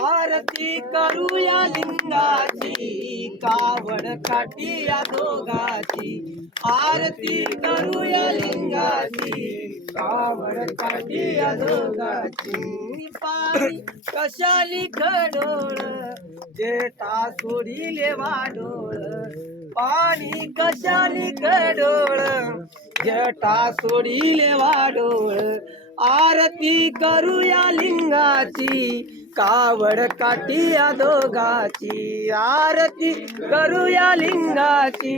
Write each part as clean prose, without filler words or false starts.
आरती करूया लिंगाची कावड काठी या दोघाची आरती करूया लिंगाची कावड काठी या दोघाची पाणी कशाली खडोळ जेटा सोडीले वाडोळ पाणी कशाली खडोळ जटा सोडीले वाडोळ आरती करूया लिंगाची कावड काठी या दोघाची आरती करूया लिंगाची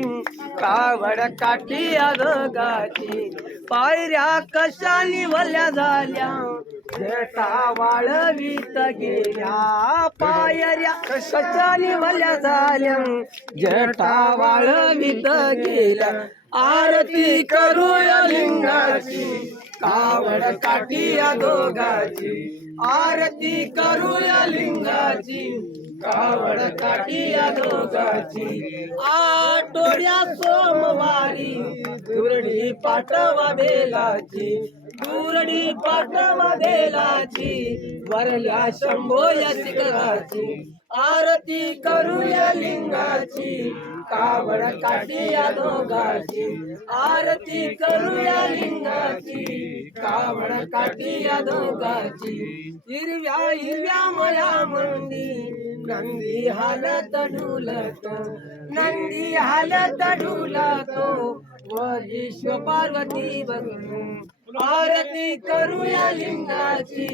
कावड काठी या दोघाची पायऱ्या कशानी वल्या झाल्या जटा वाळवीत गेल्या पायऱ्या कशानी वल्या झाल्या जटा वाळवीत गेल्या आरती करूया लिंगाची कावड काठी या दोघाची आरती करूया लिंगाची कावड काठी या दोघाची आठवड्या सोमवारी दुरडी पाठवा बेलाची दुरडी पाठवा बेलाची वरल्या शंभो या शिखराची आरती करूया लिंगाची कावड काठी या दोघाची आरती करूया लिंगाची कावड काठी या दोघाची हिरव्या हिरव्या मया मंदी नंदी हालत ढुलतो नंदी हालत ढुलतो व विश्व पार्वती बघून आरती करूया लिंगाची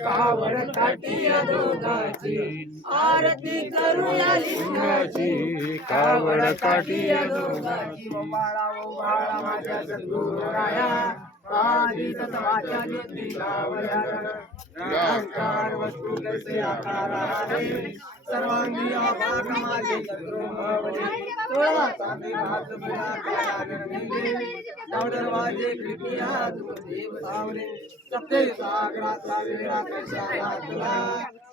कावड काठी या दोघाची आरती करूया लिंगाची कावड काठी या दोघाची बाळा माझ्या सद्गुरुराया आदि तत्वाच्या ज्योतिषावया निराकार वस्तू कैसे आकारा रे सर्वांगी आभार माझे सद्गुरुमावले तोळा चांदी हात बना काया गरमिले नव दरवाजे खिडकिया तुम देव सावले सप्ते सागराचा वेळा कशा तुला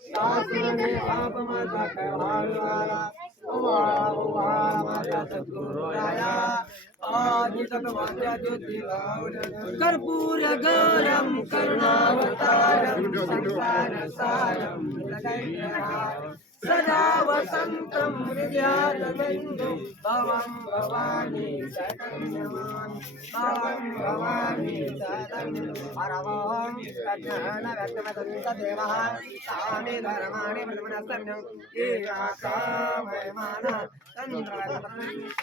सासुरने पाप माझा कळवाळवाला ओवाळा माझ्या सद्गुरुराया आदि तत्वाच्या ज्योतिषावले कर्पूर गौरम करुणावतारम संसार सारम सदा वसंतं हृदयानन्दं भवं भवानी शतन्यमामि भवं भवानी शतन्यमामि परमं तज्ञानव्यक्तमतदेवः तानि धर्माणि ब्रह्मणस्तन्यं एकाकामयमान चन्द्रवदनं